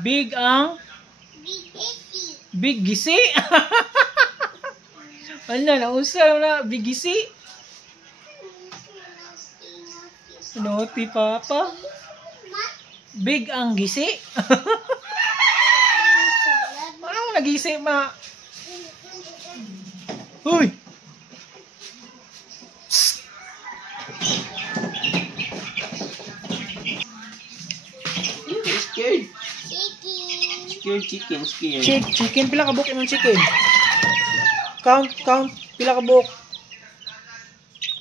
Big ang? Big gisi. Ano na, usa na, big gisi. Naughty papa. Big ang gisi. Parang nagisi ma. Huy! Scared. Chicken. Scared. Chicken, pila ka buok imong chicken? Count. Pila ka buok?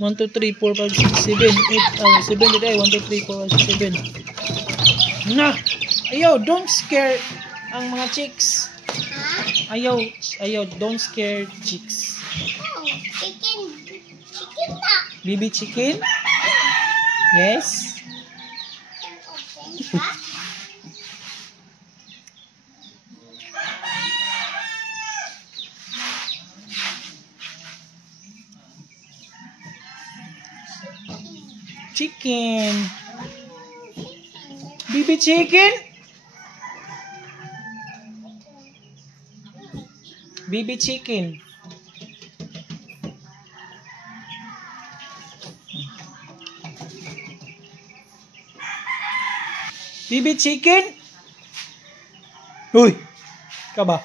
1, 2, 3, 4, 5, 6, 7, 8. 7 dito ay. 1, 2, 3, 4, 5, 6, 7. Na! Ayaw, don't scare ang mga chicks. Ayaw, don't scare chicks. Chicken na. Baby chicken? Yes? Chicken. Baby chicken? Baby chicken. Baby chicken? Uy! Ka ba?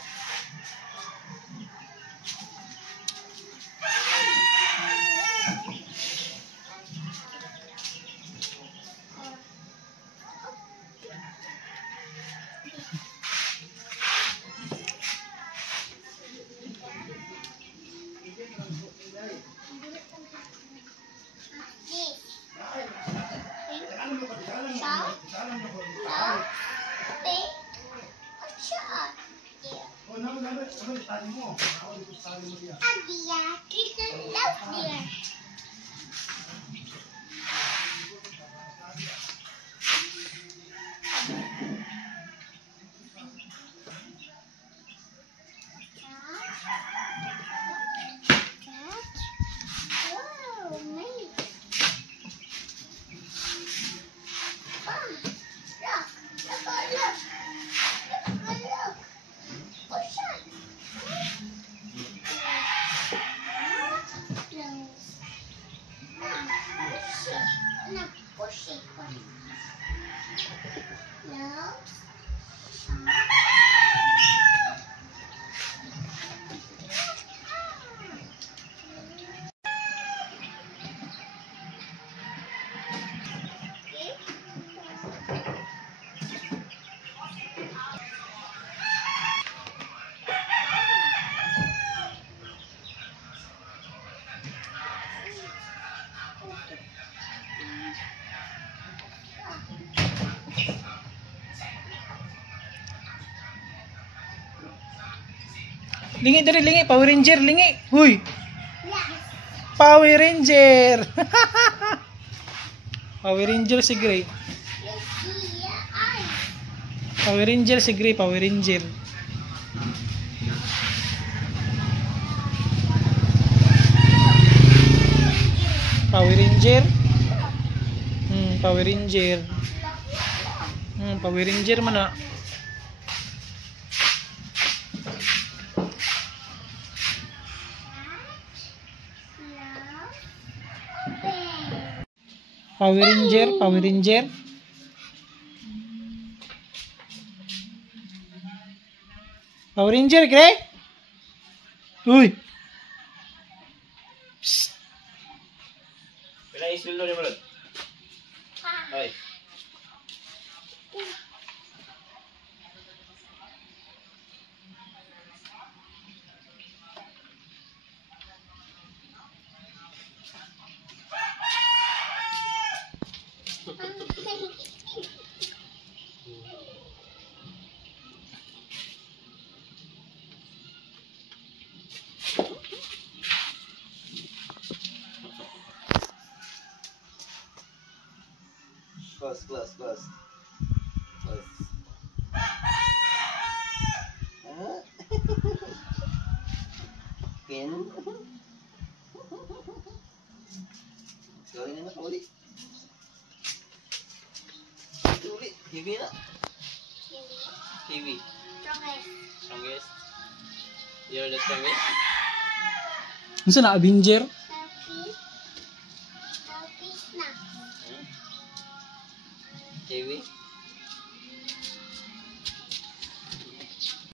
Lingi dari lingi, Power Ranger lingi. Huy. Power Ranger. Power Ranger si Gray. Power Ranger si Gray, Power Ranger. Power Ranger. Power Ranger. Power Ranger mana? Power Ranger, Power Ranger. Power Ranger, Gray. Uy. Pila isuldo ni Balot? Ay. Close. Ken. Gawin na uli. Uli, heavy na. Kiwi. Strongest. Strongest. You're the strongest. Unsa na Avenger? Selfie. Selfie snack. Kiwi.